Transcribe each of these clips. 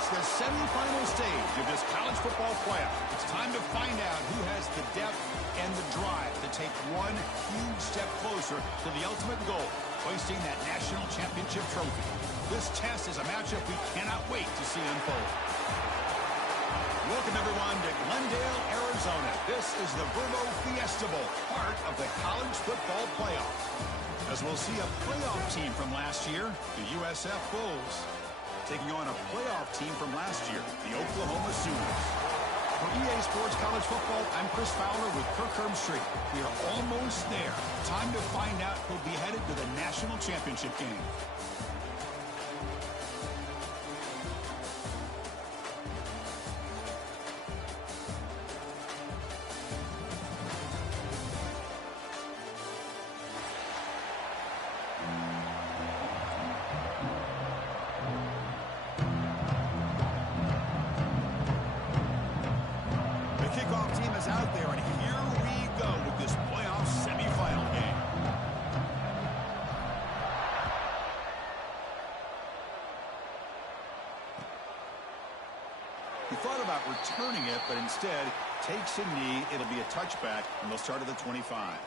It's the semifinal stage of this college football playoff. It's time to find out who has the depth and the drive to take one huge step closer to the ultimate goal, hoisting that national championship trophy. This test is a matchup we cannot wait to see unfold. Welcome, everyone, to Glendale, Arizona. This is the Verbo Fiesta Bowl, part of the college football playoff. As we'll see a playoff team from last year, the USF Bulls, taking on a playoff team from last year, the Oklahoma Sooners. For EA Sports College Football, I'm Chris Fowler with Kirk Herbstreit. We are almost there. Time to find out who'll be headed to the national championship game. Out there, and here we go with this playoff semifinal game. He thought about returning it, but instead takes a knee. It'll be a touchback, and they'll start at the 25.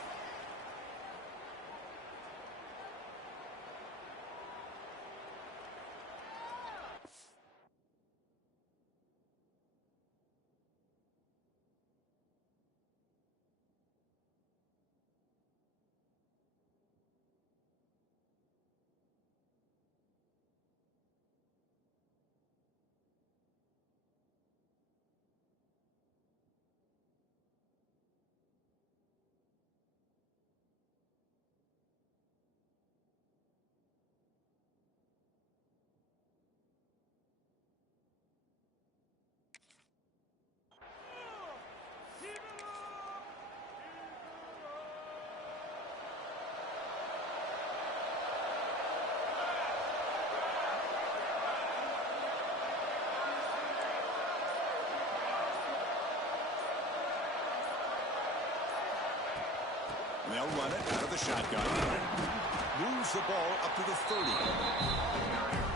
They'll run it out of the shotgun. Moves the ball up to the 30.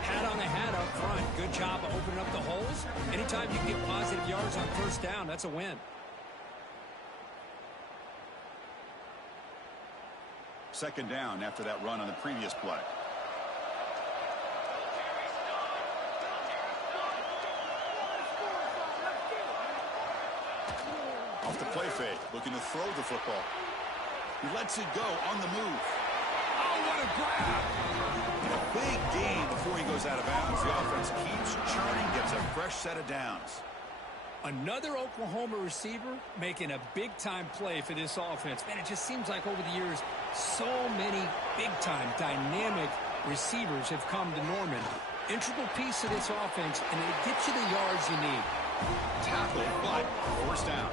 Hat on the hat up front. Good job of opening up the holes. Anytime you can get positive yards on first down, that's a win. Second down after that run on the previous play. Off the play fake, looking to throw the football. He lets it go on the move. Oh, what a grab! A big gain before he goes out of bounds. The offense keeps churning, gets a fresh set of downs. Another Oklahoma receiver making a big-time play for this offense. Man, it just seems like over the years, so many big-time, dynamic receivers have come to Norman. Integral piece of this offense, and it gets you the yards you need. Tackle, but first down.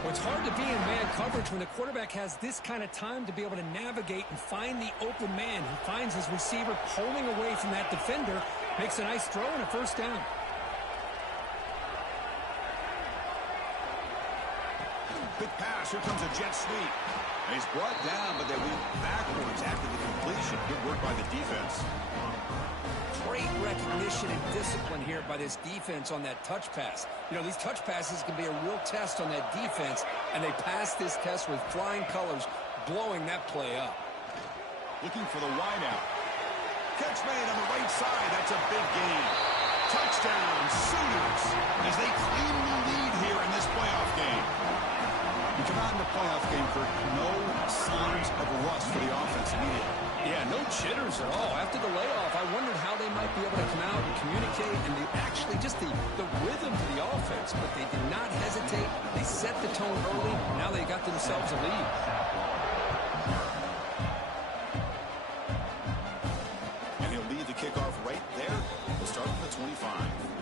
Well, it's hard to be in man coverage when the quarterback has this kind of time to be able to navigate and find the open man. He finds his receiver pulling away from that defender, makes a nice throw and a first down. Quick pass. Here comes a jet sweep. And he's brought down, but they went backwards after the completion. Good work by the defense. Great recognition and discipline here by this defense on that touch pass. You know, these touch passes can be a real test on that defense, and they passed this test with flying colors, blowing that play up. Looking for the wideout. Catch made on the right side. That's a big gain. Touchdown, Sooners, as they claim the lead here in this playoff game. You come out in the playoff game for no signs of rust for the offense immediately. Yeah, no jitters at all. After the layoff, I wondered how they might be able to come out and communicate and actually just the rhythm to the offense, but they did not hesitate. They set the tone early. Now they got themselves a lead. And he'll lead the kickoff right there. We'll start from the 25.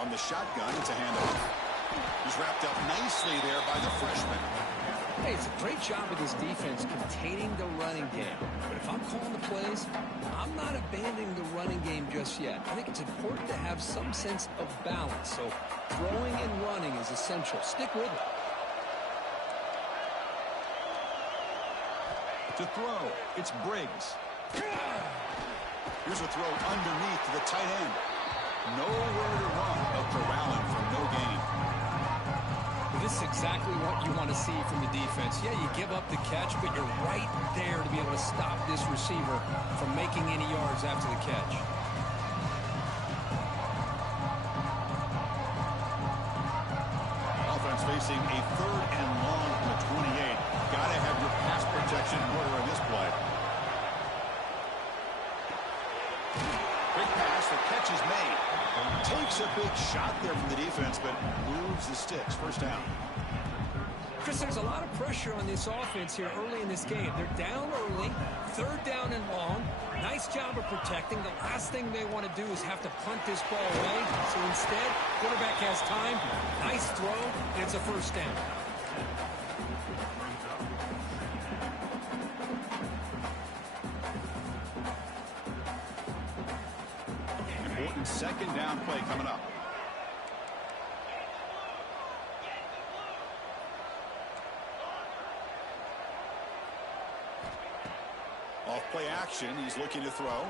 From the shotgun, it's a handoff. He's wrapped up nicely there by the freshman. Hey, it's a great job of this defense containing the running game. But if I'm calling the plays, I'm not abandoning the running game just yet. I think it's important to have some sense of balance. So throwing and running is essential. Stick with it. To throw, it's Briggs. Here's a throw underneath to the tight end. Nowhere to run, but corralling from no gain. This is exactly what you want to see from the defense. Yeah, you give up the catch, but you're right there to be able to stop this receiver from making any yards after the catch. Offense facing a 3rd and long from the 28. Got to have your pass protection in order in this play. Quick pass, the catch is made. Takes a big shot there from the defense, but moves the sticks. First down. Chris, there's a lot of pressure on this offense here early in this game. They're down early, 3rd down and long. Nice job of protecting. The last thing they want to do is have to punt this ball away. So instead, quarterback has time. Nice throw, and it's a first down. Important 2nd down play coming up. Off play action, he's looking to throw.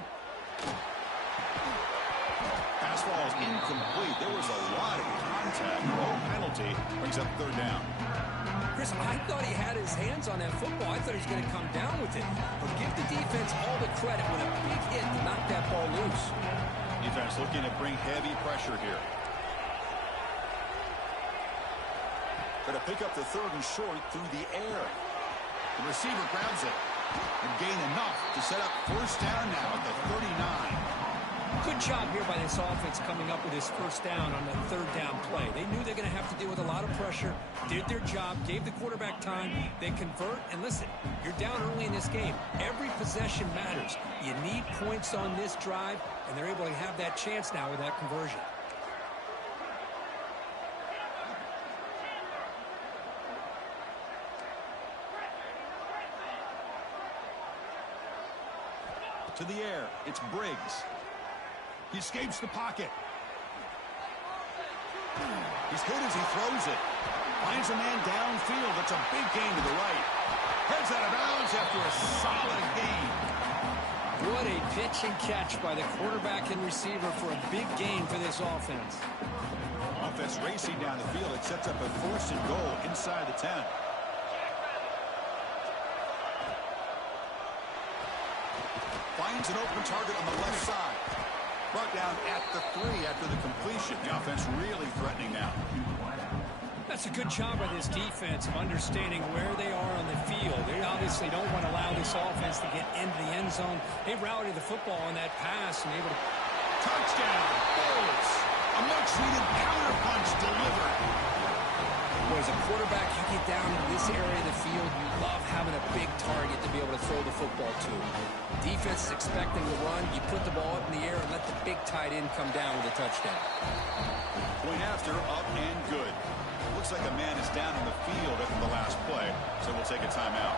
Pass ball is incomplete. There was a lot of contact. No penalty. Brings up 3rd down. Chris, I thought he had his hands on that football. I thought he was going to come down with it. But give the defense all the credit with a big hit to knock that ball loose. Defense looking to bring heavy pressure here. Going to pick up the 3rd and short through the air. The receiver grabs it and gain enough to set up first down now at the 39. Good job here by this offense coming up with his first down on the 3rd down play. They knew they're going to have to deal with a lot of pressure, did their job, gave the quarterback time. They convert, and listen, you're down early in this game. Every possession matters. You need points on this drive, and they're able to have that chance now with that conversion. To the air, it's Briggs. He escapes the pocket. He's hit as he throws it. Finds a man downfield. It's a big gain to the right. Heads out of bounds after a solid gain. What a pitch and catch by the quarterback and receiver for a big gain for this offense. Offense racing down the field. It sets up a 1st and goal inside the 10. Finds an open target on the left side. Brought down at the 3 after the completion. The offense really threatening now. That's a good job by this defense of understanding where they are on the field. They obviously don't want to allow this offense to get into the end zone. They routed the football on that pass and able to... Touchdown, Bulls. A much-needed counterpunch delivered. Boy, as a quarterback, you get down in this area of the field, you love having a big target to be able to throw the football to. Defense is expecting to run. You put the ball up in the air and let the big tight end come down with a touchdown. Point after, up and good. Looks like a man is down in the field after the last play, so we'll take a timeout.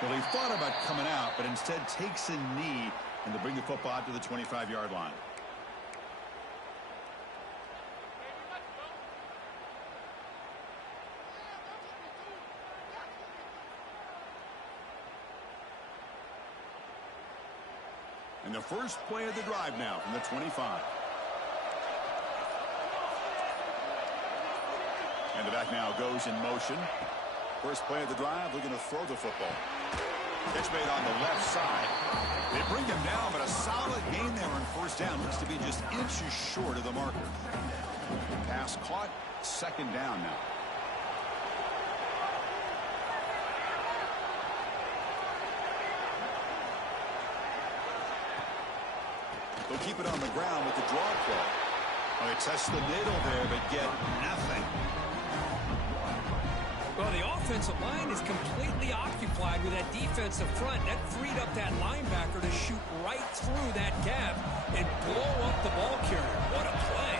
Well, he thought about coming out, but instead takes a knee and to bring the football out to the 25-yard line. And the first play of the drive now from the 25. And the back now goes in motion. First play of the drive, looking to throw the football. Catch made on the left side. They bring him down, but a solid gain there on first down. Looks to be just inches short of the marker. Pass caught, 2nd down now. They'll keep it on the ground with the draw play. Well, they test the middle there, but get nothing. Well, the offensive line is completely occupied with that defensive front. That freed up that linebacker to shoot right through that gap and blow up the ball carrier. What a play.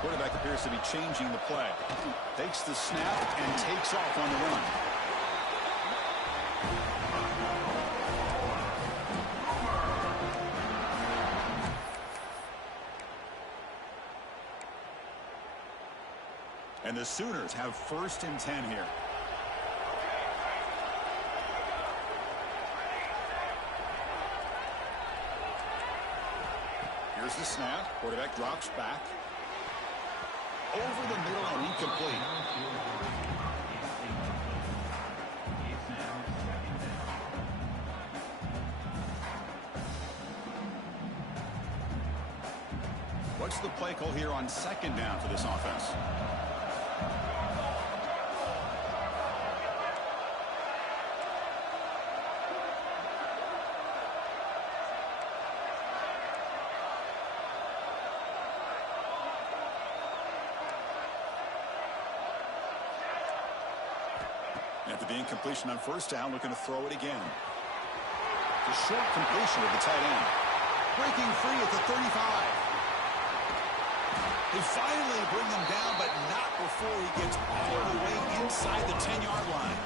Quarterback appears to be changing the play. Takes the snap and takes off on the run. And the Sooners have 1st and 10 here. Here's the snap. Quarterback drops back. Over the middle and incomplete. What's the play call here on 2nd down for this offense? After the incompletion on 1st down, looking to throw it again. The short completion of the tight end. Breaking free at the 35. They finally bring him down, but not before he gets all the way inside the 10-yard line.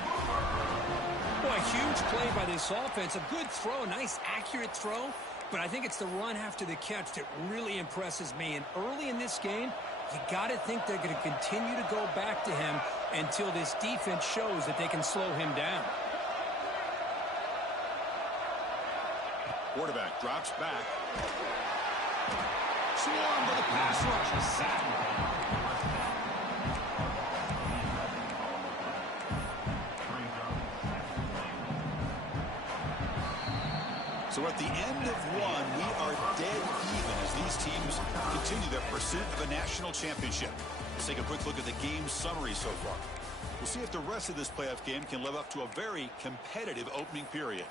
Boy, a huge play by this offense. A good throw, a nice accurate throw. But I think it's the run after the catch that really impresses me. And early in this game, you got to think they're going to continue to go back to him until this defense shows that they can slow him down. Quarterback drops back. Swarmed by the pass rush. A sack. So at the end of one, we are dead even as these teams continue their pursuit of a national championship. Let's take a quick look at the game summary so far. We'll see if the rest of this playoff game can live up to a very competitive opening period.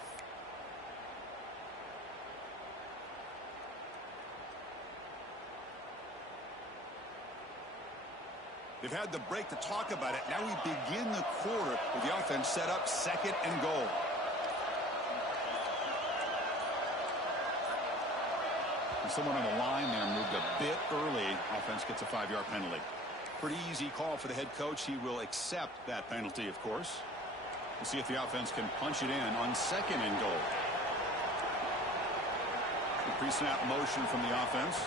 They've had the break to talk about it. Now we begin the quarter with the offense set up 2nd and goal. Someone on the line there moved a bit early. Offense gets a 5-yard penalty. Pretty easy call for the head coach. He will accept that penalty, of course. We'll see if the offense can punch it in on 2nd and goal. The pre-snap motion from the offense.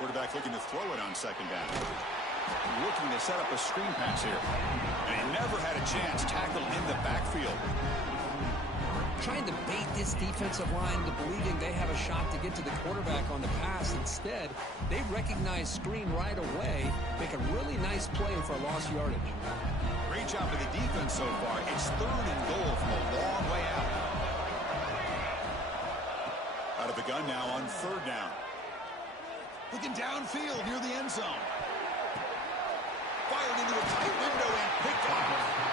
Quarterback looking to throw it on 2nd down. Looking to set up a screen pass here. And he never had a chance. Tackled in the backfield. Trying to bait this defensive line into believing they have a shot to get to the quarterback on the pass. Instead, they recognize screen right away, make a really nice play for a lost yardage. Great job of the defense so far. It's 3rd and goal from a long way out. Out of the gun now on 3rd down. Looking downfield near the end zone. Fired into a tight window and picked off.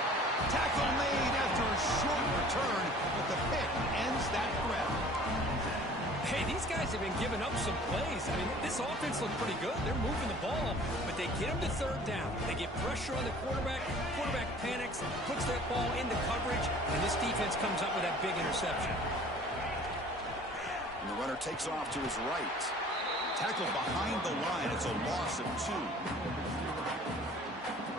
Tackle made after a short return, but the pick ends that threat. Hey, these guys have been giving up some plays. I mean, this offense looked pretty good. They're moving the ball, but they get them to 3rd down. They get pressure on the quarterback. Quarterback panics, puts that ball into coverage, and this defense comes up with that big interception. And the runner takes off to his right. Tackle behind the line. It's a loss of 2.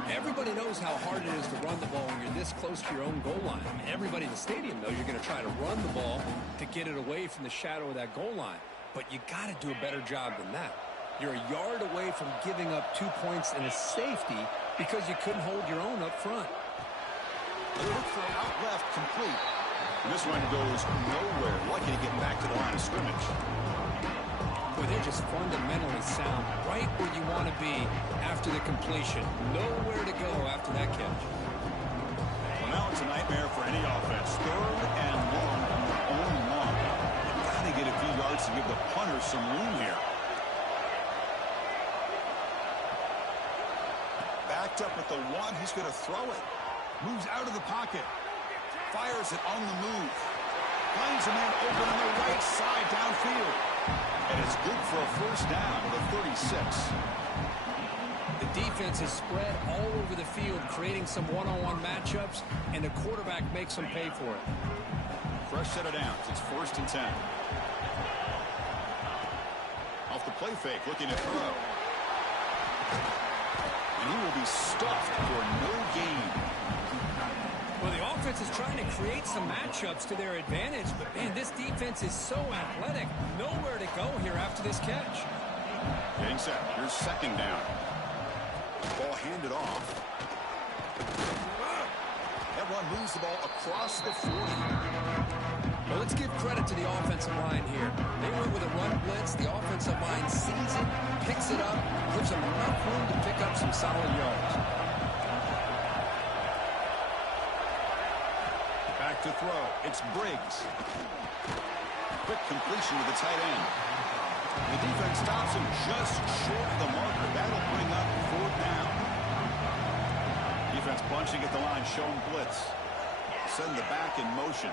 Everybody knows how hard it is to run the ball when you're this close to your own goal line. I mean, everybody in the stadium knows you're going to try to run the ball to get it away from the shadow of that goal line. But you got to do a better job than that. You're a yard away from giving up 2 points and a safety because you couldn't hold your own up front. Look for out left, complete. And this one goes nowhere. Lucky to get back to the line of scrimmage. Boy, they're just fundamentally sound right where you want to be after the completion. Nowhere to go after that catch. Well, now it's a nightmare for any offense. 3rd and long on their own line. They've got to get a few yards to give the punter some room here. Backed up at the 1. He's going to throw it. Moves out of the pocket. Fires it on the move. Finds a man open on the right side downfield. And it's good for a first down to the 36. The defense is spread all over the field, creating some one-on-one matchups, and the quarterback makes them pay for it. Fresh set of downs. It's 1st and 10. Off the play fake, looking to throw. And he will be stuffed for no gain. Well, the offense is trying to create some matchups to their advantage, but, man, this defense is so athletic. Nowhere to go here after this catch. Getting set. Here's 2nd down. Ball handed off. That one moves the ball across the 40. Well, let's give credit to the offensive line here. They went with a run blitz. The offensive line sees it, picks it up, gives them enough room to pick up some solid yards. Back to throw. It's Briggs. Quick completion to the tight end. The defense stops him just short of the marker. That'll bring up 4th down. Defense bunching at the line, showing blitz. Send the back in motion.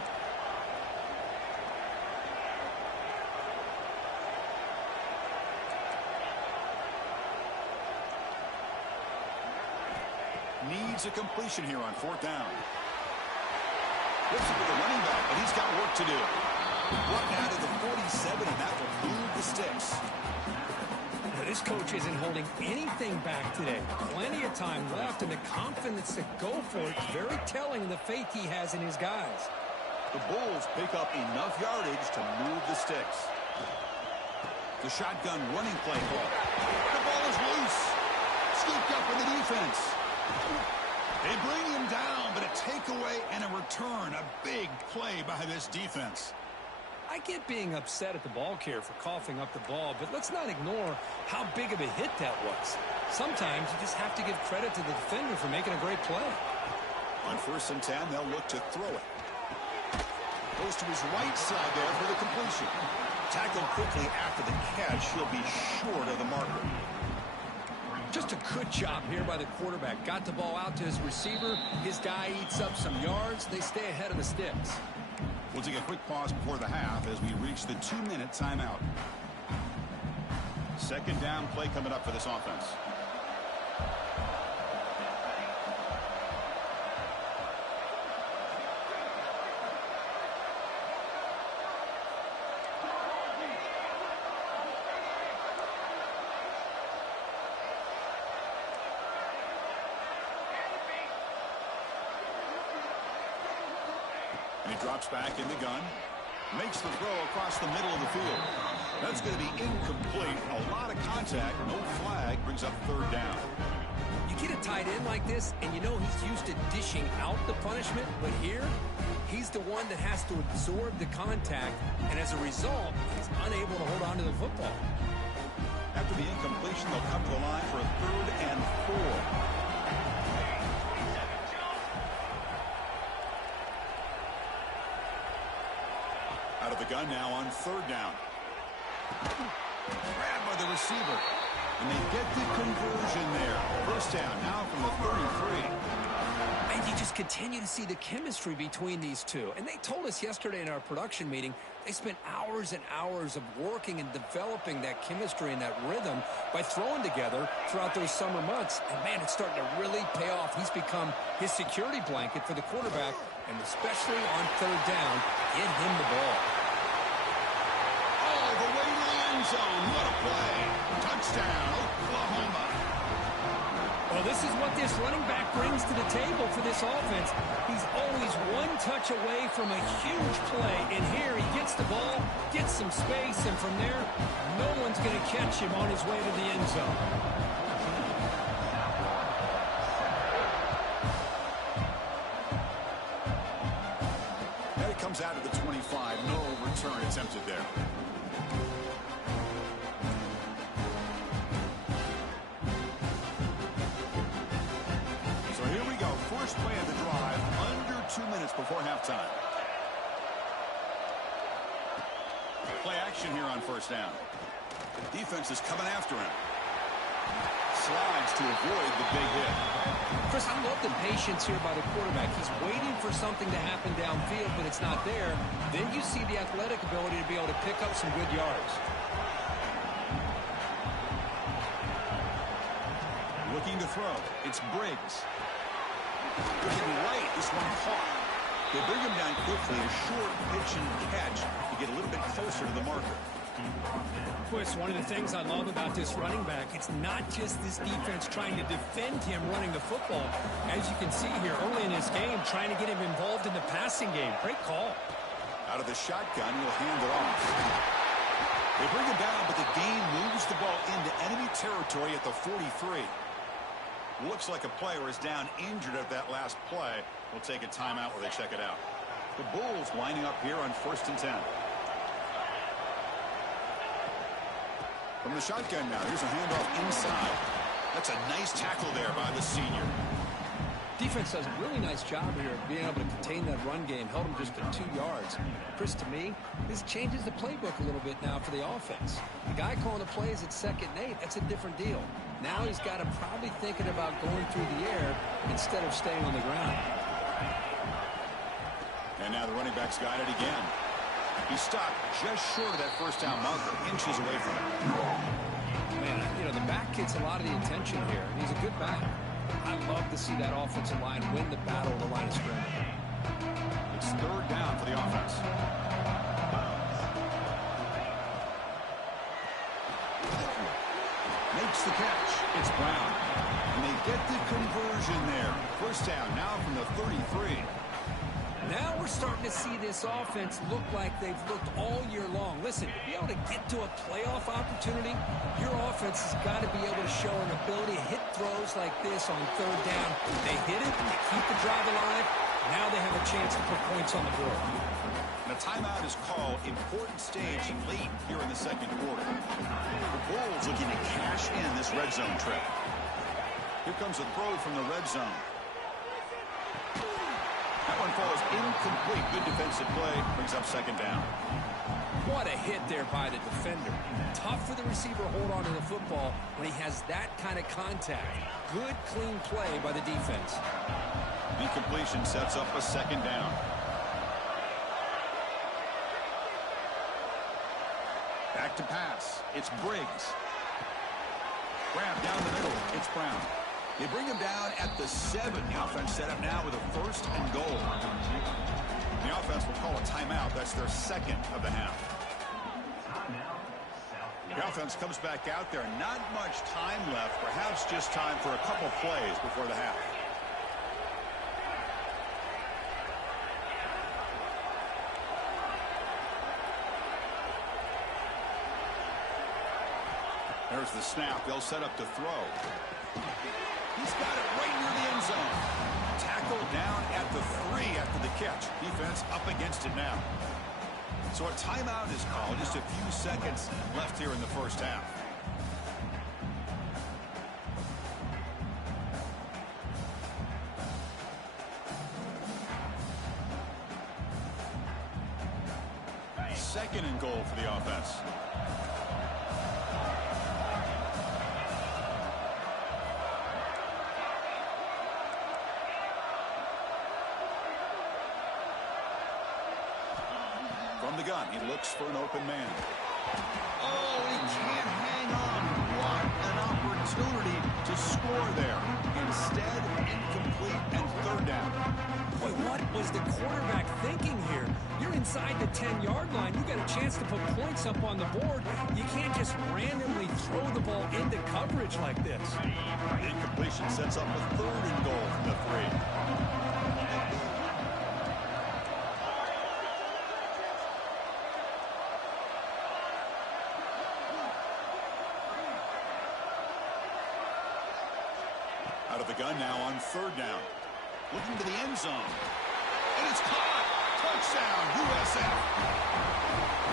Needs a completion here on 4th down. Looks for the running back, but he's got work to do. Brought down to the 47, and that will move the sticks. Now, this coach isn't holding anything back today. Plenty of time left, and the confidence to go for it is very telling of the faith he has in his guys. The Bulls pick up enough yardage to move the sticks. The shotgun running play call. The ball is loose. Scooped up in the defense. They bring him down, but a takeaway and a return. A big play by this defense. I get being upset at the ball carrier for coughing up the ball, but let's not ignore how big of a hit that was. Sometimes you just have to give credit to the defender for making a great play. On 1st and 10, they'll look to throw it. Goes to his right side there for the completion. Tackled quickly after the catch. He'll be short of the marker. Just a good job here by the quarterback. Got the ball out to his receiver. His guy eats up some yards. They stay ahead of the sticks. We'll take a quick pause before the half as we reach the 2-minute timeout. 2nd down play coming up for this offense. And he drops back in the gun. Makes the throw across the middle of the field. That's going to be incomplete. A lot of contact. No flag. Brings up 3rd down. You get a tight end like this, and you know he's used to dishing out the punishment. But here, he's the one that has to absorb the contact. And as a result, he's unable to hold on to the football. After the incompletion, they'll come to the line for a 3rd and 4. Out of the gun now on 3rd down. Grabbed by the receiver. And they get the conversion there. 1st down now from the 33. And you just continue to see the chemistry between these two. And they told us yesterday in our production meeting, they spent hours and hours of working and developing that chemistry and that rhythm by throwing together throughout those summer months. And, man, it's starting to really pay off. He's become his security blanket for the quarterback, and especially on 3rd down, get him the ball. Oh, the way to the end zone. What a play. Touchdown, Oklahoma. Well, this is what this running back brings to the table for this offense. He's always one touch away from a huge play, and here he gets the ball, gets some space, and from there, no one's going to catch him on his way to the end zone. And it comes out of the 25. No return attempted there. First play of the drive, under 2 minutes before halftime. Play action here on 1st down. Defense is coming after him. Slides to avoid the big hit. Chris, I love the patience here by the quarterback. He's waiting for something to happen downfield, but it's not there. Then you see the athletic ability to be able to pick up some good yards. Looking to throw. It's Briggs. Looking right. This one caught. They bring him down quickly. A short pitch and catch to get a little bit closer to the marker. Chris, one of the things I love about this running back, it's not just this defense trying to defend him running the football. As you can see here early in this game, trying to get him involved in the passing game. Great call. Out of the shotgun, he'll hand it off. They bring him down, but the game moves the ball into enemy territory at the 43. Looks like a player is down injured at that last play. We'll take a timeout where they check it out. The Bulls lining up here on 1st and 10. From the shotgun now, here's a handoff inside. That's a nice tackle there by the senior. Defense does a really nice job here of being able to contain that run game. Held him just to 2 yards. Chris, to me, this changes the playbook a little bit now for the offense. The guy calling the plays at 2nd and 8, that's a different deal. Now he's got him probably thinking about going through the air instead of staying on the ground. And now the running back's got it again. He stopped just short of that first down marker, inches away from it. Man, you know, the back gets a lot of the attention here. He's a good back. I love to see that offensive line win the battle of the line of scrimmage. It's 3rd down for the offense. Makes the catch. It's Brown. And they get the conversion there. First down now from the 33. Now we're starting to see this offense look like they've looked all year long. Listen, to be able to get to a playoff opportunity, your offense has got to be able to show an ability to hit throws like this on 3rd down. They hit it, they keep the drive alive. Now they have a chance to put points on the board. And a timeout is called. Important stage late here in the 2nd quarter. The Bulls looking to cash in this red zone trip. Here comes a throw from the red zone. That one falls incomplete. Good defensive play. Brings up 2nd down. What a hit there by the defender. Tough for the receiver to hold on to the football when he has that kind of contact. Good, clean play by the defense. The completion sets up a 2nd down. Back to pass. It's Briggs. Grab down the middle. It's Brown. They bring him down at the 7. The offense set up now with a 1st and goal. The offense will call a timeout. That's their 2nd of the half. The offense comes back out there. Not much time left. Perhaps just time for a couple plays before the half. There's the snap. They'll set up to throw. He's got it right near the end zone. Tackled down at the 3 after the catch. Defense up against it now. So a timeout is called. Just a few seconds left here in the first half. Second and goal for the offense. From the gun, he looks for an open man. Oh, he can't hang on. What an opportunity to score there. Instead, incomplete and 3rd down. Boy, what was the quarterback thinking here? You're inside the 10-yard line. You got a chance to put points up on the board. You can't just randomly throw the ball into coverage like this. The incompletion sets up a 3rd and goal from the 3. Out of the gun now on 3rd down. Looking to the end zone. And it's caught. Touchdown, USF.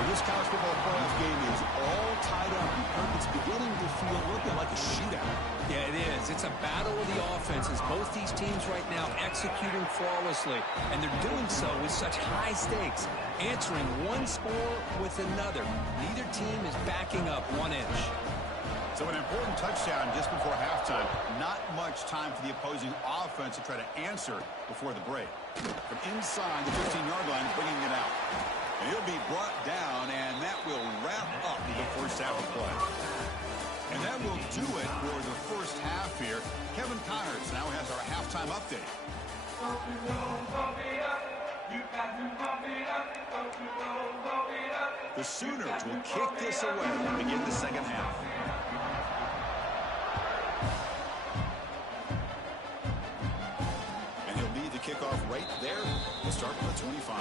This college football playoff game is all tied up. It's beginning to feel a little bit like a shootout. Yeah, it is. It's a battle of the offenses. Both these teams right now executing flawlessly. And they're doing so with such high stakes. Answering one score with another. Neither team is backing up 1 inch. So an important touchdown just before halftime. Not much time for the opposing offense to try to answer before the break. From inside the 15-yard line, bringing it out. And he'll be brought down, and that will wrap up the first half of play. And that will do it for the first half here. Kevin Connors now has our halftime update. The Sooners will kick this away to begin the second half. And he'll lead the kickoff right there to start with the 25.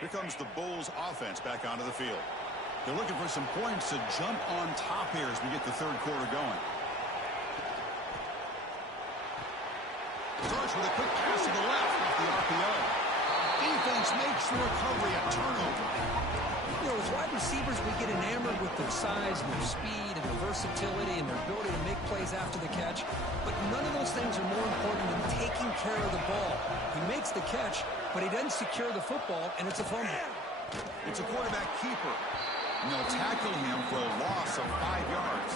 Here comes the Bulls offense back onto the field. They're looking for some points to jump on top here as we get the third quarter going. Starts with a quick pass to the left off the RPO. Defense makes the recovery a turnover. You know, as wide receivers, we get enamored with their size and their speed and their versatility and their ability to make plays after the catch. But none of those things are more important than taking care of the ball. He makes the catch, but he doesn't secure the football, and it's a fumble. It's a quarterback keeper. And they'll tackle him for a loss of 5 yards.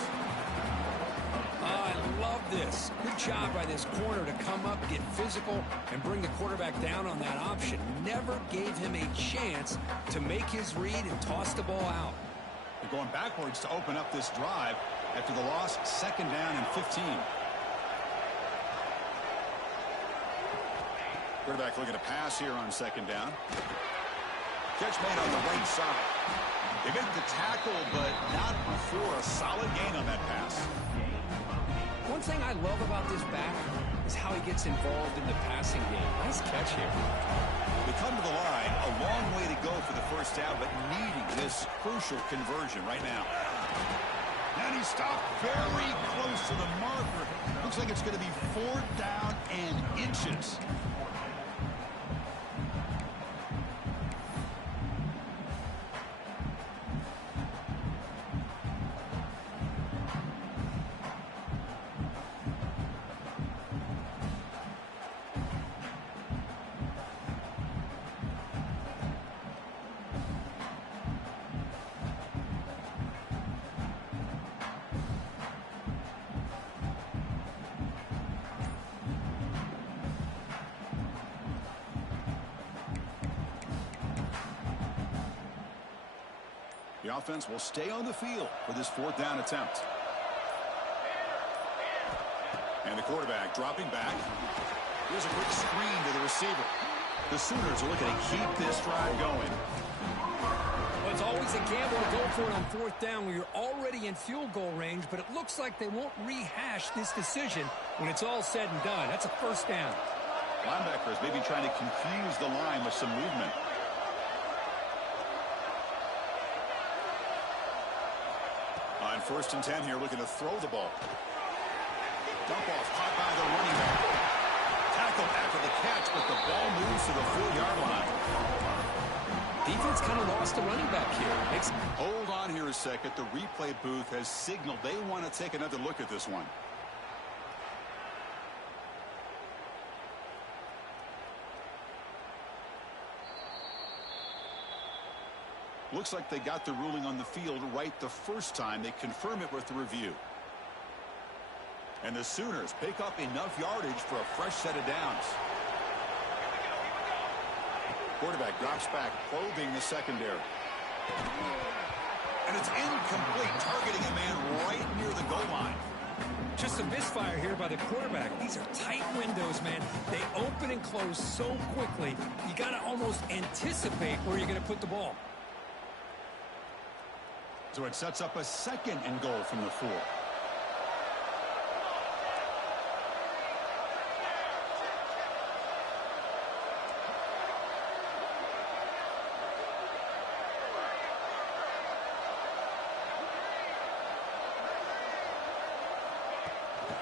I love this. Good job by this corner to come up, get physical, and bring the quarterback down on that option. Never gave him a chance to make his read and toss the ball out. They're going backwards to open up this drive after the loss, 2nd down and 15. Quarterback looking to pass here on 2nd down. Catch made on the right side. They make the tackle, but not before a solid gain on that pass. One thing I love about this back is how he gets involved in the passing game. Nice catch here. They come to the line, a long way to go for the first down, but needing this crucial conversion right now. And he stopped very close to the marker. Looks like it's going to be 4th down and inches. The offense will stay on the field for this 4th down attempt. And the quarterback dropping back. Here's a quick screen to the receiver. The Sooners are looking to keep this drive going. Well, it's always a gamble to go for it on 4th down when you're already in field goal range, but it looks like they won't rehash this decision when it's all said and done. That's a 1st down. Linebackers maybe trying to confuse the line with some movement. On 1st and 10 here, looking to throw the ball. Dump off caught by the running back. Tackled after the catch, but the ball moves to the 4-yard line. Defense kind of lost the running back here. Hold on here a second. The replay booth has signaled they want to take another look at this one. Looks like they got the ruling on the field right the first time. They confirm it with the review. And the Sooners pick up enough yardage for a fresh set of downs. Quarterback drops back, probing the secondary. And it's incomplete, targeting a man right near the goal line. Just a misfire here by the quarterback. These are tight windows, man. They open and close so quickly, you got to almost anticipate where you're going to put the ball. So it sets up a 2nd and goal from the 4.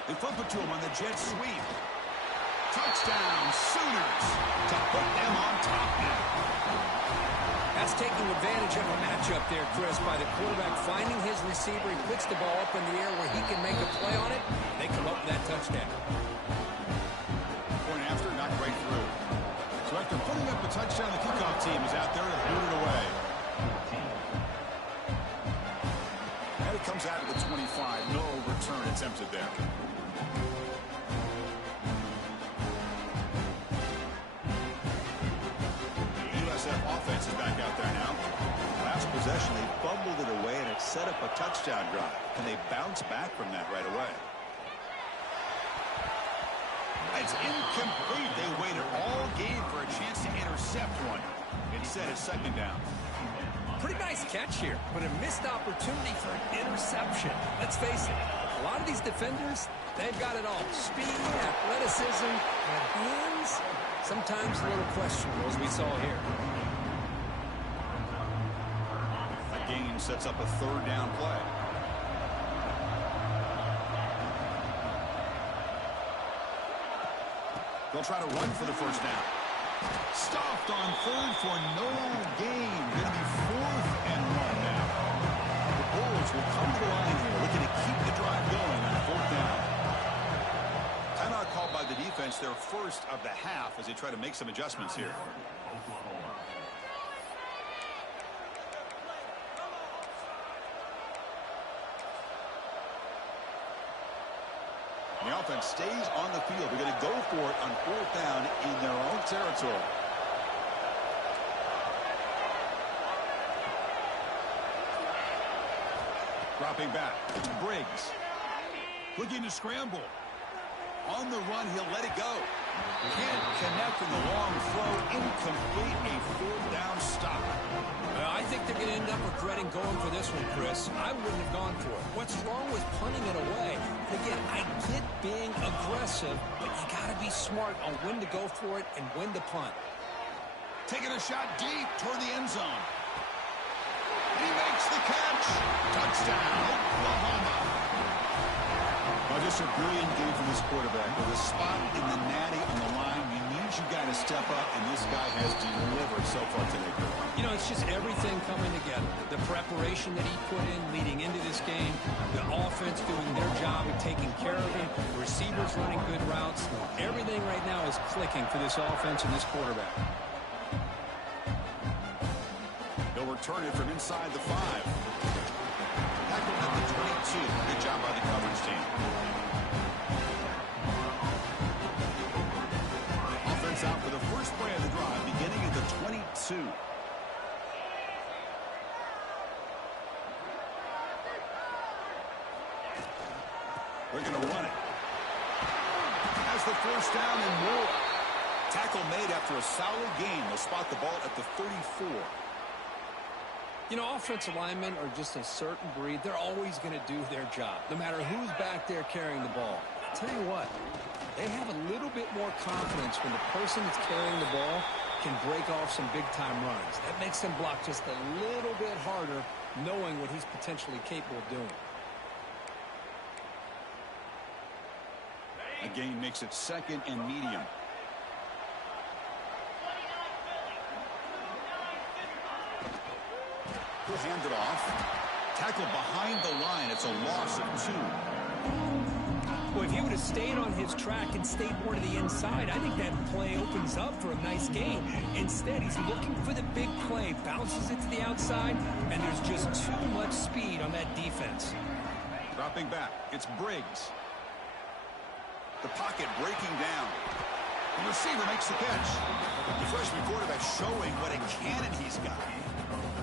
They flip it to him on the jet sweep. Touchdown, Sooners, to put them on top now. That's taking advantage of a matchup there, Chris, by the quarterback finding his receiver. He puts the ball up in the air where he can make a play on it. They come up with that touchdown. touchdown. The kickoff team is out there to boot it away. And it comes out of the 25. No return attempted there. The USF offense is back out there now. Last possession, they fumbled it away, and it set up a touchdown drive. And they bounce back from that right away. It's incomplete. They waited all game for a chance to intercept one. Instead, it's second down. Pretty nice catch here, but a missed opportunity for an interception. Let's face it, a lot of these defenders, they've got it all. Speed, athleticism, and hands. Sometimes a little questionable, as we saw here. A gain sets up a third down play. They'll try to run for the first down. Stopped on third for no gain. Going to be 4th and 1 now. The Bulls will come to the line here, looking to keep the drive going on 4th down. Timeout called by the defense, their first of the half, as they try to make some adjustments here. The offense stays on the field. They're going to go for it on 4th down in their own territory. Dropping back. Briggs. Looking to scramble. On the run, he'll let it go. Can't connect in the long throw. Incomplete. A 4th down stop. Well, I think they're going to end up regretting going for this one, Chris. I wouldn't have gone for it. What's wrong with punting it away? Again, I get being aggressive, but you got to be smart on when to go for it and when to punt. Taking a shot deep toward the end zone. He makes the catch. Touchdown, Oklahoma. Well, just a brilliant game from this quarterback. With a spot in the natty on the line, you need you guys to step up, and this guy has delivered so far today. You know, it's just everything coming together. The preparation that he put in leading into this game, the offense doing their job of taking care of him, the receivers running good routes. Everything right now is clicking for this offense and this quarterback. They'll return it from inside the 5. Tackled at the 22. Good job by the coverage team. Offense out for the first play of the drive, beginning at the 22. They're going to run it. Has the first down and more. Tackle made after a solid gain. They'll spot the ball at the 34. You know, offensive linemen are just a certain breed. They're always going to do their job, no matter who's back there carrying the ball. I'll tell you what, they have a little bit more confidence when the person that's carrying the ball can break off some big-time runs. That makes them block just a little bit harder, knowing what he's potentially capable of doing. A gain makes it 2nd and medium. He'll hand it off. Tackled behind the line. It's a loss of 2. Well, if he would have stayed on his track and stayed more to the inside, I think that play opens up for a nice gain. Instead, he's looking for the big play, bounces it to the outside, and there's just too much speed on that defense. Dropping back, it's Briggs. The pocket breaking down. The receiver makes the catch. The freshman quarterback showing what a cannon he's got.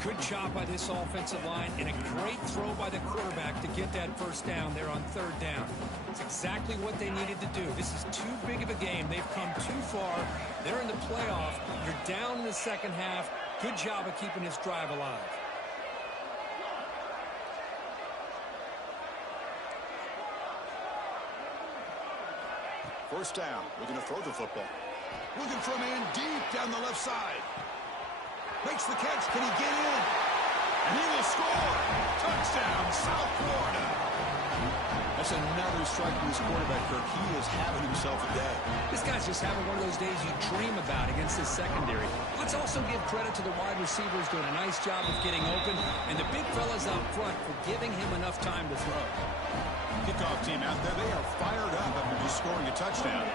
Good job by this offensive line, and a great throw by the quarterback to get that first down there on 3rd down. It's exactly what they needed to do. This is too big of a game. They've come too far. They're in the playoff. You're down in the second half. Good job of keeping this drive alive. First down. Looking to throw the football. Looking for a man deep down the left side. Makes the catch. Can he get in? And he will score. Touchdown, South Florida. That's another strike from this quarterback, Kirk. He is having himself a day. This guy's just having one of those days you dream about against his secondary. Let's also give credit to the wide receivers doing a nice job of getting open, and the big fellas out front for giving him enough time to throw. Kickoff team out there, they are fired up after just scoring a touchdown.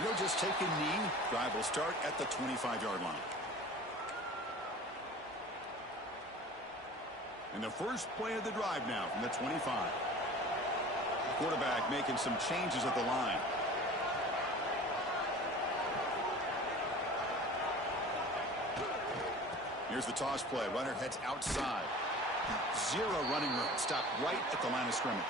And he'll just take a knee. Drive will start at the 25-yard line. And the first play of the drive now from the 25. Quarterback making some changes at the line. Here's the toss play. Runner heads outside. Zero running room. Stopped right at the line of scrimmage.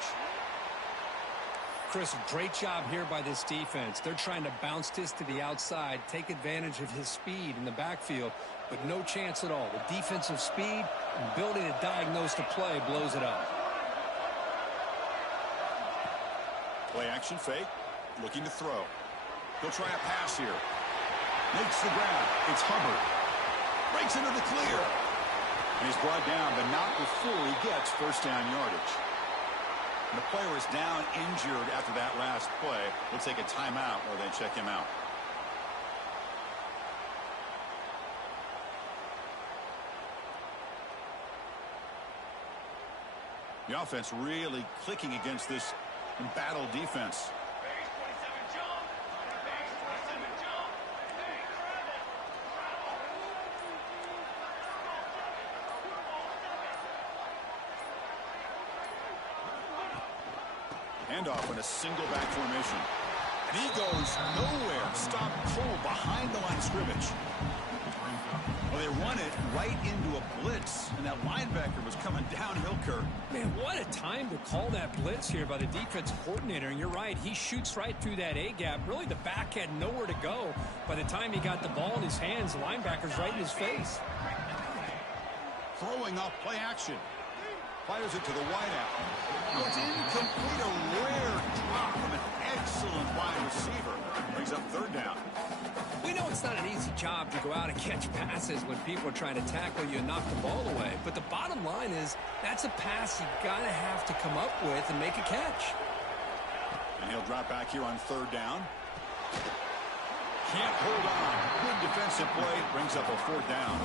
Chris, great job here by this defense. They're trying to bounce this to the outside, take advantage of his speed in the backfield, but no chance at all. The defensive speed and ability to diagnose the play blows it up. Play action fake. Looking to throw. He'll try a pass here. Makes the grab. It's Hubbard. Breaks into the clear. And he's brought down, but not before he gets first down yardage. And the player is down injured after that last play. We'll take a timeout or then check him out. The offense really clicking against this embattled defense. Handoff in a single back formation. And he goes nowhere. Stop cold behind the line of scrimmage. Well, they run it right into a blitz, and that linebacker was coming downhill, Kurt. Man, what a time to call that blitz here by the defensive coordinator. And you're right, he shoots right through that A-gap. Really, the back had nowhere to go. By the time he got the ball in his hands, the linebacker's right in his face. Throwing off play action. Fires it to the wideout. It's incomplete. A rare drop from an excellent wide receiver. Brings up third down. We know it's not an easy job to go out and catch passes when people are trying to tackle you and knock the ball away. But the bottom line is that's a pass you got to have to come up with and make a catch. And he'll drop back here on third down. Can't hold on. Good defensive play. Brings up a fourth down.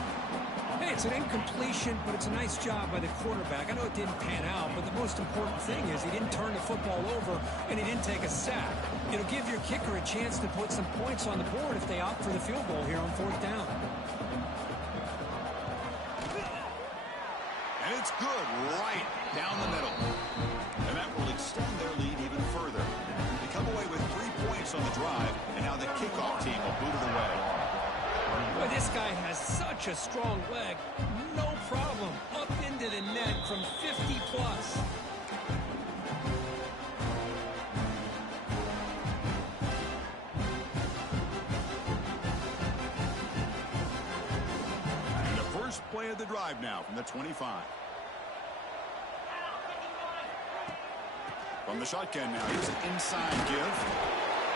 Hey, it's an incompletion, but it's a nice job by the quarterback. I know it didn't pan out, but the most important thing is he didn't turn the football over and he didn't take a sack. It'll give your kicker a chance to put some points on the board if they opt for the field goal here on fourth down. And it's good right down the middle. And that will extend their lead even further. They come away with 3 points on the drive, and now the kickoff team will boot it away. Boy, this guy has such a strong leg. No problem. Up into the net from 50 plus. And the first play of the drive now from the 25. From the shotgun now, here's an inside give.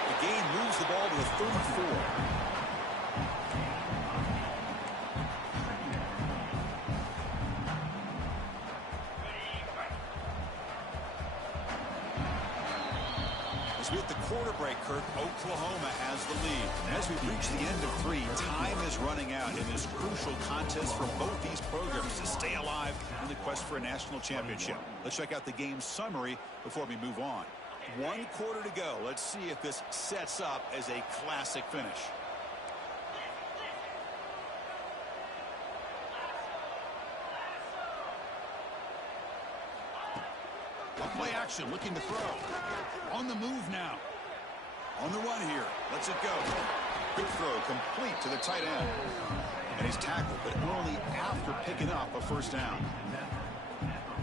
The game moves the ball to the 34. With the quarter break, Kirk, Oklahoma has the lead. And as we reach the end of 3, time is running out in this crucial contest for both these programs to stay alive in the quest for a national championship. Let's check out the game summary before we move on. 1 quarter to go. Let's see if this sets up as a classic finish. Play action, looking to throw. On the move now. On the run here. Lets it go. Quick throw complete to the tight end. And he's tackled, but only after picking up a first down.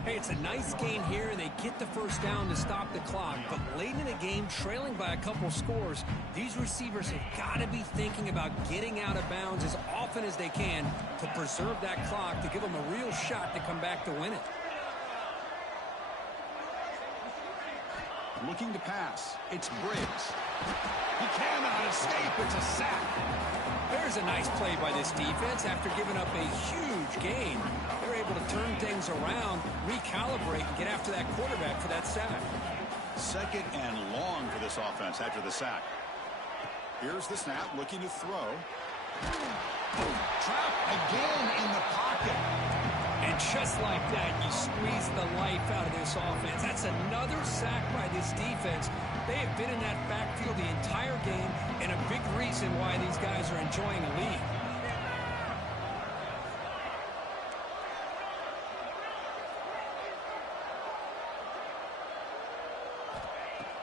Hey, it's a nice gain here, and they get the first down to stop the clock. But late in the game, trailing by a couple scores, these receivers have got to be thinking about getting out of bounds as often as they can to preserve that clock, to give them a real shot to come back to win it. Looking to pass. It's Briggs. He cannot escape. It's a sack. There's a nice play by this defense after giving up a huge gain. They're able to turn things around, recalibrate, and get after that quarterback for that sack. Second and long for this offense after the sack. Here's the snap, looking to throw. Trapped again in the pocket. And just like that, you squeeze the life out of this offense. That's another sack by this defense. They have been in that backfield the entire game, and a big reason why these guys are enjoying a lead.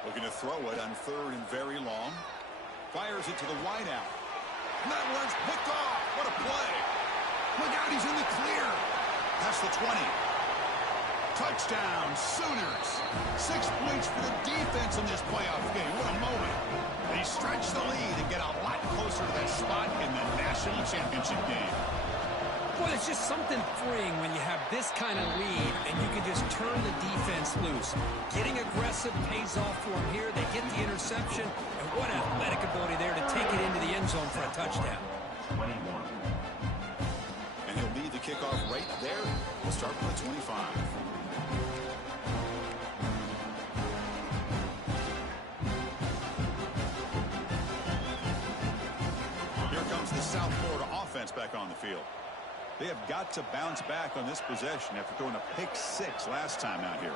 Looking to throw it on 3rd and very long. Fires it to the wideout. That one's picked off. What a play. Look out, he's in the clear. That's the 20. Touchdown, Sooners. 6 points for the defense in this playoff game. What a moment. They stretch the lead and get a lot closer to that spot in the national championship game. Boy, there's just something freeing when you have this kind of lead and you can just turn the defense loose. Getting aggressive pays off for them here. They get the interception, and what athletic ability there to take it into the end zone for a touchdown. 21. And he'll lead the kickoff right there. We'll start from the 25. Here comes the South Florida offense back on the field. They have got to bounce back on this possession after throwing a pick 6 last time out here.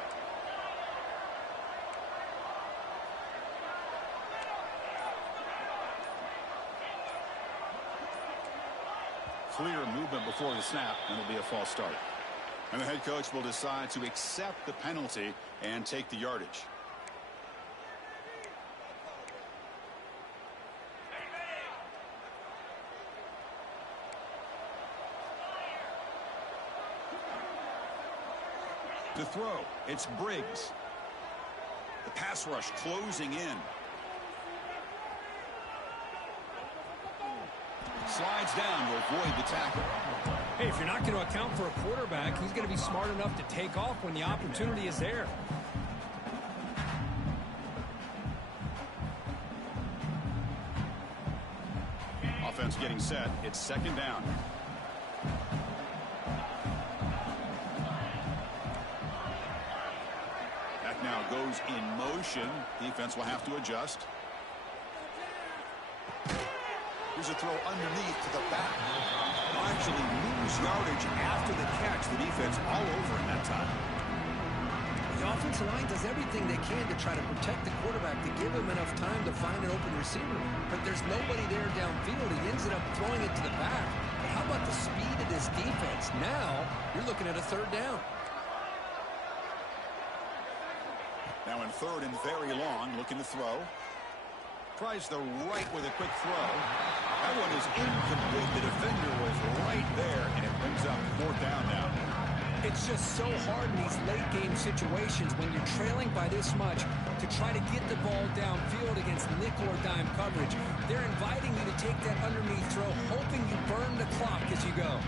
Clear movement before the snap, and it'll be a false start. And the head coach will decide to accept the penalty and take the yardage. To throw, it's Briggs. The pass rush closing in. Slides down to avoid the tackle. Hey, if you're not going to account for a quarterback, he's going to be smart enough to take off when the opportunity is there. Offense getting set. It's 2nd down. Now goes in motion. Defense will have to adjust. Here's a throw underneath to the back. Will actually lose yardage after the catch. The defense all over in that time. The offensive line does everything they can to try to protect the quarterback to give him enough time to find an open receiver. But there's nobody there downfield. He ends up throwing it to the back. But how about the speed of this defense? Now you're looking at a 3rd down. Now in 3rd and very long, looking to throw. Tries the right with a quick throw. That one is incomplete. The defender was right there, and it brings up 4th down now. It's just so hard in these late-game situations when you're trailing by this much to try to get the ball downfield against nickel or dime coverage. They're inviting you to take that underneath throw, hoping you burn the clock as you go.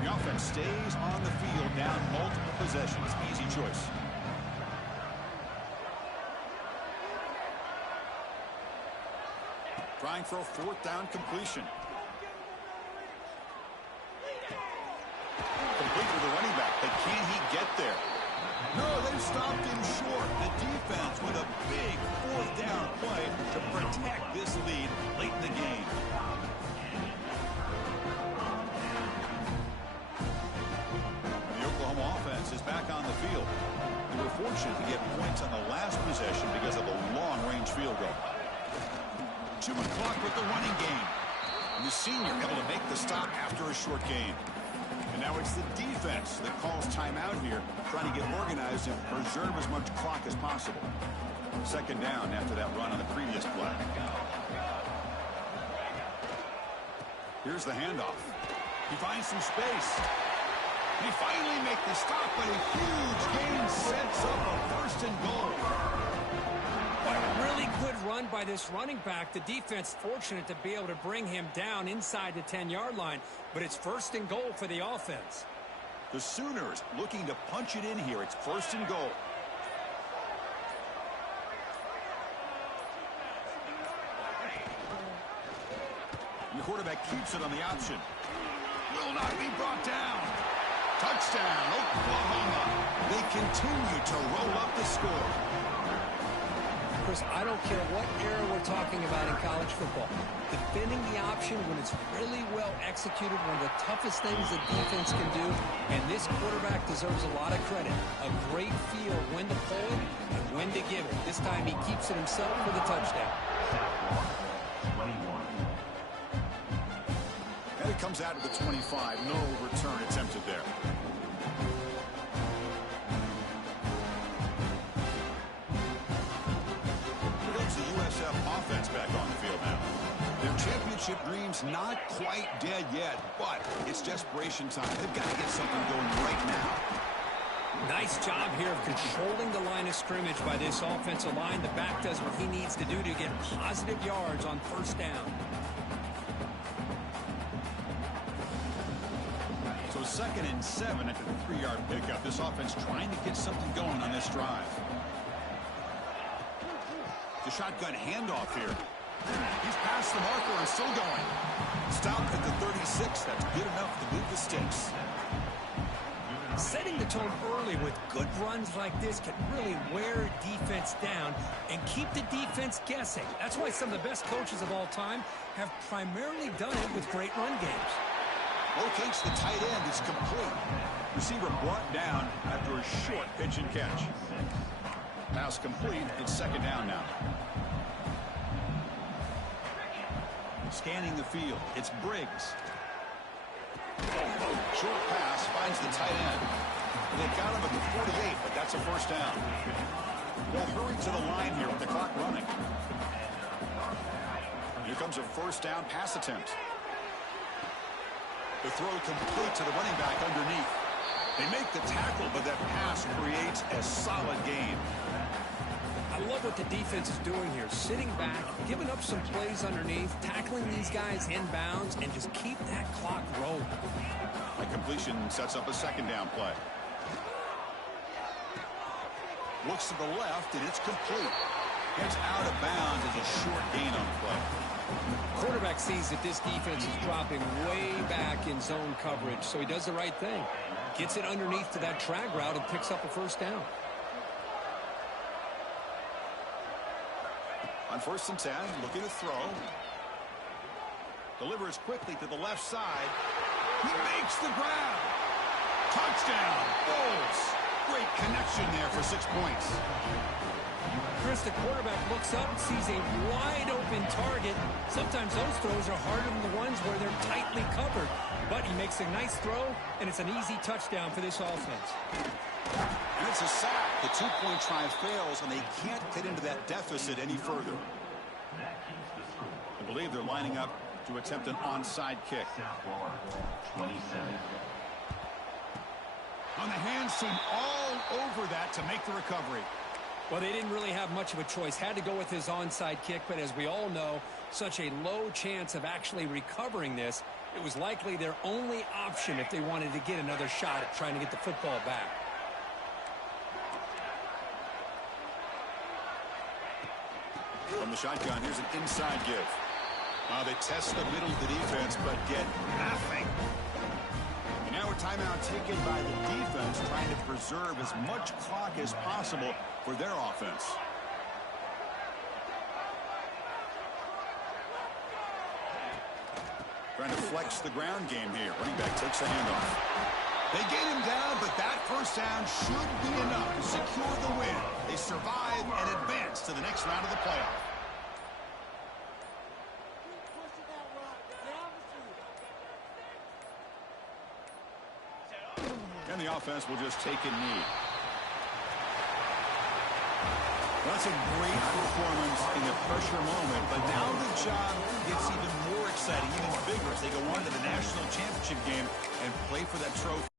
The offense stays on the field down multiple possessions. Easy choice. Trying for a 4th down completion. Complete with the running back, but can he get there? No, they've stopped him short. The defense with a big 4th down play to protect this lead late in the game. The Oklahoma offense is back on the field. They were fortunate to get points on the last possession because of a long-range field goal. 2 o'clock with the running game. And the senior able to make the stop after a short gain. And now it's the defense that calls timeout here, trying to get organized and preserve as much clock as possible. 2nd down after that run on the previous play. Here's the handoff. He finds some space. He finally makes the stop, but a huge gain sets up a 1st and goal. Really good run by this running back. The defense fortunate to be able to bring him down inside the 10-yard line, but it's 1st and goal for the offense. The Sooners looking to punch it in here. It's 1st and goal. The quarterback keeps it on the option. Will not be brought down. Touchdown, Oklahoma. They continue to roll up the score. Chris, I don't care what era we're talking about in college football. Defending the option when it's really well executed, one of the toughest things that defense can do, and this quarterback deserves a lot of credit. A great feel when to pull it and when to give it. This time he keeps it himself for the touchdown. And it comes out to the 25. No return attempted there. Here comes the USF offense back on the field now. Their championship dreams not quite dead yet, but it's desperation time. They've got to get something going right now. Nice job here of controlling the line of scrimmage by this offensive line. The back does what he needs to do to get positive yards on first down. So 2nd and 7 after the 3-yard pickup. This offense trying to get something going on this drive. The shotgun handoff here. He's past the marker and still going. Stopped at the 36. That's good enough to move the sticks. Setting the tone early with good runs like this can really wear defense down and keep the defense guessing. That's why some of the best coaches of all time have primarily done it with great run games. Locates the tight end. It's complete. Receiver brought down after a short pitch and catch. Pass complete. It's 2nd down now. Scanning the field. It's Briggs. Short pass finds the tight end. They got him at the 48, but that's a first down. They'll hurry to the line here with the clock running. Here comes a first down pass attempt. The throw complete to the running back underneath. They make the tackle, but that pass creates a solid gain. I love what the defense is doing here. Sitting back, giving up some plays underneath, tackling these guys inbounds, and just keep that clock rolling. A completion sets up a 2nd down play. Looks to the left, and it's complete. Gets out of bounds as a short gain on the play. Quarterback sees that this defense is dropping way back in zone coverage, so he does the right thing. Gets it underneath to that drag route and picks up a first down. On 1st and 10, looking to throw. Delivers quickly to the left side. He makes the grab. Touchdown, Bulls. Great connection there for 6 points. Chris, the quarterback looks up and sees a wide-open target. Sometimes those throws are harder than the ones where they're tightly covered. But he makes a nice throw, and it's an easy touchdown for this offense. And it's a sack. The 2-point try fails, and they can't get into that deficit any further. I believe they're lining up to attempt an onside kick. On the hands team all over that to make the recovery. Well, they didn't really have much of a choice. Had to go with his onside kick, but as we all know, such a low chance of actually recovering this. It was likely their only option if they wanted to get another shot at trying to get the football back. From the shotgun, here's an inside give. They test the middle of the defense, but get nothing. And now a timeout taken by the defense, trying to preserve as much clock as possible for their offense. Trying to flex the ground game here. Running back takes a handoff. They get him down, but that first down should be enough to secure the win. They survive and advance to the next round of the playoff. And the offense will just take a knee. That's a great performance in the pressure moment, but now the job gets even more exciting, even bigger as they go on to the national championship game and play for that trophy.